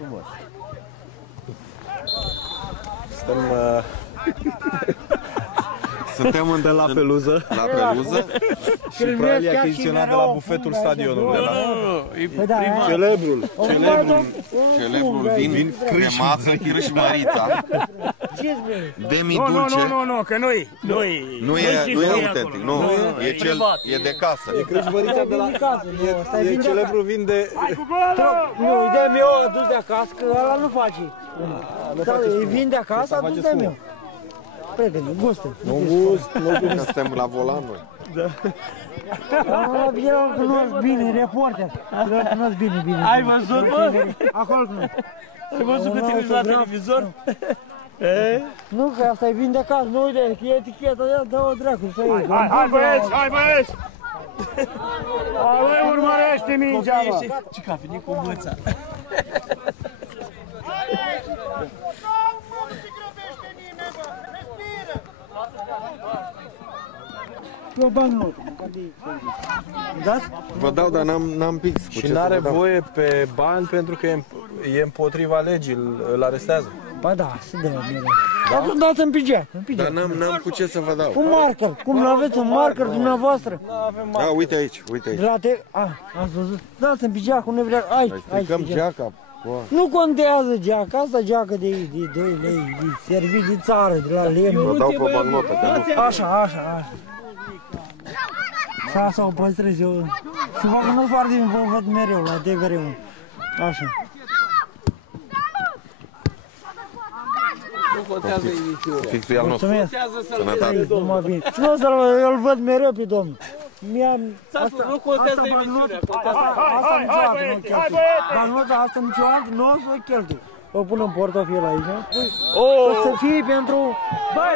frumos. Suntem în de la peluză. La peluză. Și probabil e achiziționat de la bufetul stadionului. Celebrul vin de masă, Crâșmărița. Demi dulce. Nu, că nu e autentic, nu, e de casă. E Crâșmărița de la e celebrul vin de nu, e de meu adus de acasă, că ăla nu face. E vin de acasă, adus de meu. Prietene, gustă. Nu gust, că suntem la volan noi. Eu îl cunosc bine, reporter. Eu îl cunosc bine. Ai văzut, mă? Acolo cunosc. Ai văzut că te uiți la televizor? Nu, că asta e vin de acasă, nu uite, că e eticheta, dă-o dracu, să iei. Hai băieți! Hai, urmărește mingea, mă! Ce că a venit cu mâța. Eu bani nu. Dați? Vă dau, dar n-am pix. Și n-are voie pe bani pentru că e împotriva legii, îl arestează. Ba da, să dă mereu. Atunci dați-mi pe geac. Dar n-am cu ce să vă dau. Un marker, cum l-aveți un marker dumneavoastră? Da, uite aici. La te... ați văzut? Dați-mi pe geacul, nu vrea... Aici, stricăm geaca. Nu contează geaca, asta geacă de 2 lei, de servit de țară, de la lemn. Vă dau pe bagnotă. Așa. Să o păstrez eu. Și vă cunosc foarte bine, vă văd mereu la TVR1. Așa. Nu contează emisiunea. Fixul e al nostru. Sănătate. Numai bine. Și nu eu îl văd mereu pe domnul. Nu contează emisiunea. Asta niciodată nu o cheltui. Bagnota asta niciodată nu o să o cheltui. O pun în portofel aici. O să fie pentru... Hai,